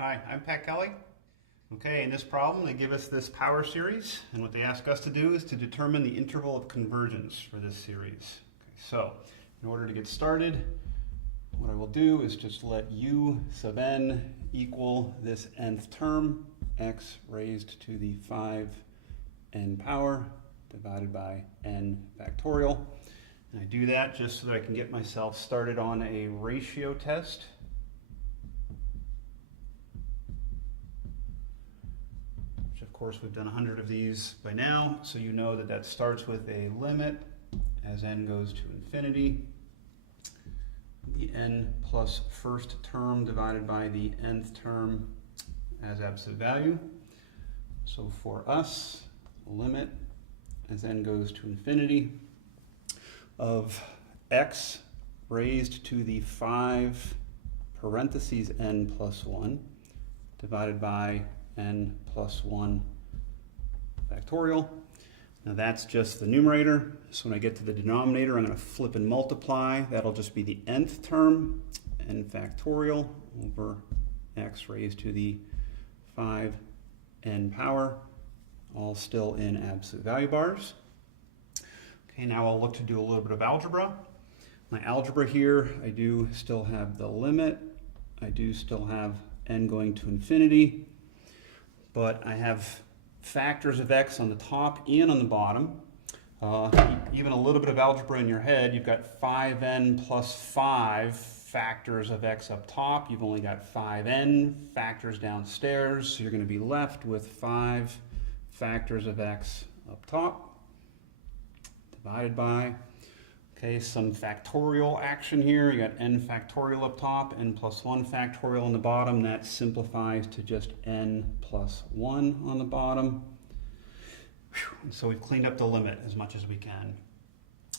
Hi, I'm Pat Kelly. Okay, in this problem they give us this power series, and what they ask us to do is to determine the interval of convergence for this series. Okay, so in order to get started, what I will do is just let u sub n equal this nth term, x raised to the 5n power divided by n factorial. And I do that just so that I can get myself started on a ratio test. Of course, we've done 100 of these by now, so you know that that starts with a limit as n goes to infinity. The n plus first term divided by the nth term as absolute value. So for us, limit as n goes to infinity of x raised to the 5 parentheses n plus 1 divided by n plus 1 factorial. Now that's just the numerator, so when I get to the denominator I'm going to flip and multiply. That'll just be the nth term, n factorial over x raised to the 5n power, all still in absolute value bars. Okay, now I'll look to do a little bit of algebra. My algebra here, I do still have the limit, I do still have n going to infinity, but I have factors of x on the top and on the bottom. Even a little bit of algebra in your head, you've got 5n plus 5 factors of x up top. You've only got 5n factors downstairs, so you're going to be left with 5 factors of x up top divided by, okay, some factorial action here. You got n factorial up top, n plus 1 factorial on the bottom. That simplifies to just n plus 1 on the bottom. And so we've cleaned up the limit as much as we can.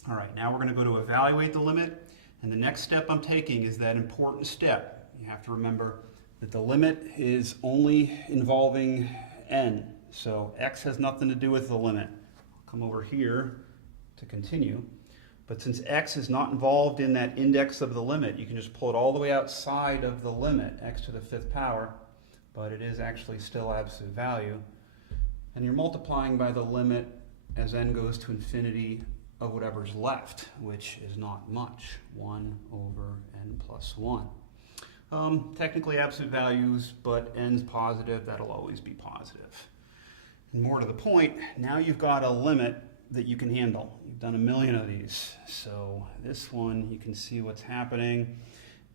All right, now we're going to go to evaluate the limit. And the next step I'm taking is that important step. You have to remember that the limit is only involving n. So x has nothing to do with the limit. I'll come over here to continue. But since x is not involved in that index of the limit, you can just pull it all the way outside of the limit, x to the 5th power, but it is actually still absolute value. And you're multiplying by the limit as n goes to infinity of whatever's left, which is not much, 1 over n plus 1. Technically absolute values, but n's positive, that'll always be positive. And more to the point, now you've got a limit that you can handle. You've done a million of these. So this one, you can see what's happening.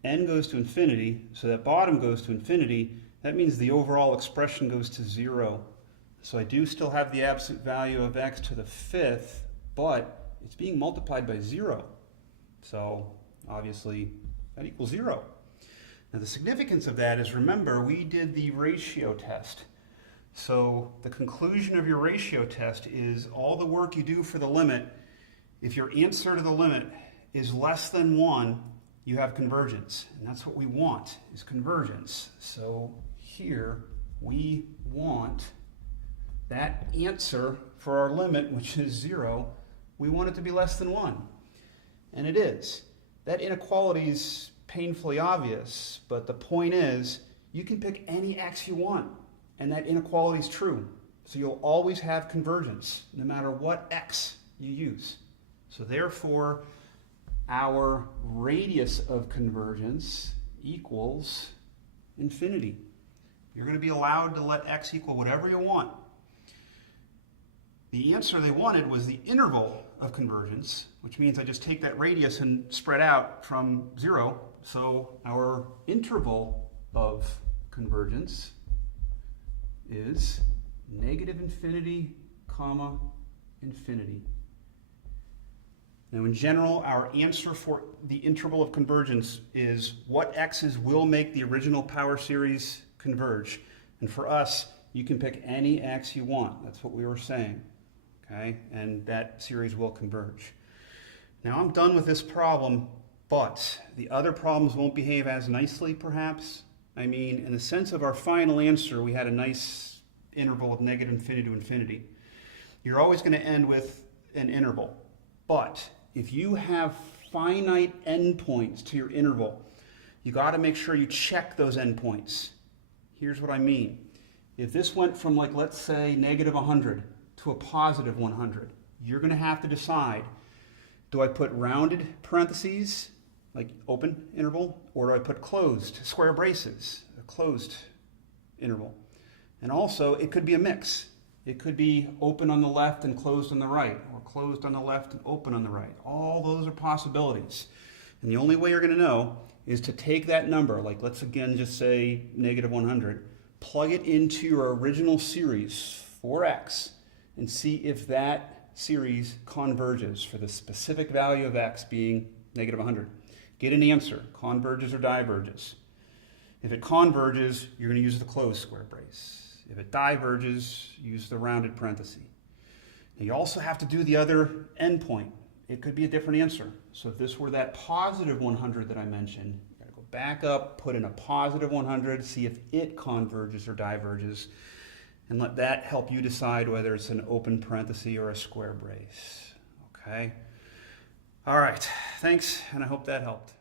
N goes to infinity, so that bottom goes to infinity. That means the overall expression goes to 0. So I do still have the absolute value of x to the 5th, but it's being multiplied by 0. So obviously that equals 0. Now the significance of that is, remember, we did the ratio test. So the conclusion of your ratio test is all the work you do for the limit, if your answer to the limit is less than 1, you have convergence. And that's what we want, is convergence. So here we want that answer for our limit, which is 0, we want it to be less than 1. And it is. That inequality is painfully obvious, but the point is you can pick any x you want. And that inequality is true. So you'll always have convergence, no matter what x you use. So therefore, our radius of convergence equals infinity. You're going to be allowed to let x equal whatever you want. The answer they wanted was the interval of convergence, which means I just take that radius and spread out from 0. So our interval of convergence is negative infinity, comma, infinity. Now in general, our answer for the interval of convergence is what x's will make the original power series converge. And for us, you can pick any x you want. That's what we were saying. Okay? And that series will converge. Now I'm done with this problem, but the other problems won't behave as nicely, perhaps. I mean, in the sense of our final answer, we had a nice interval of negative infinity to infinity. You're always going to end with an interval. But if you have finite endpoints to your interval, you got to make sure you check those endpoints. Here's what I mean. If this went from, like, let's say negative 100 to a positive 100, you're going to have to decide, do I put rounded parentheses, like open interval, or do I put closed square braces, a closed interval? And also, it could be a mix. It could be open on the left and closed on the right, or closed on the left and open on the right. All those are possibilities. And the only way you're going to know is to take that number, like let's again just say negative 100, plug it into your original series for x, and see if that series converges for the specific value of x being negative 100. Get an answer, converges or diverges. If it converges, you're going to use the closed square brace. If it diverges, use the rounded parenthesis. Now you also have to do the other endpoint. It could be a different answer. So if this were that positive 100 that I mentioned, you got to go back up, put in a positive 100, see if it converges or diverges, and let that help you decide whether it's an open parenthesis or a square brace. Okay? All right. Thanks, and I hope that helped.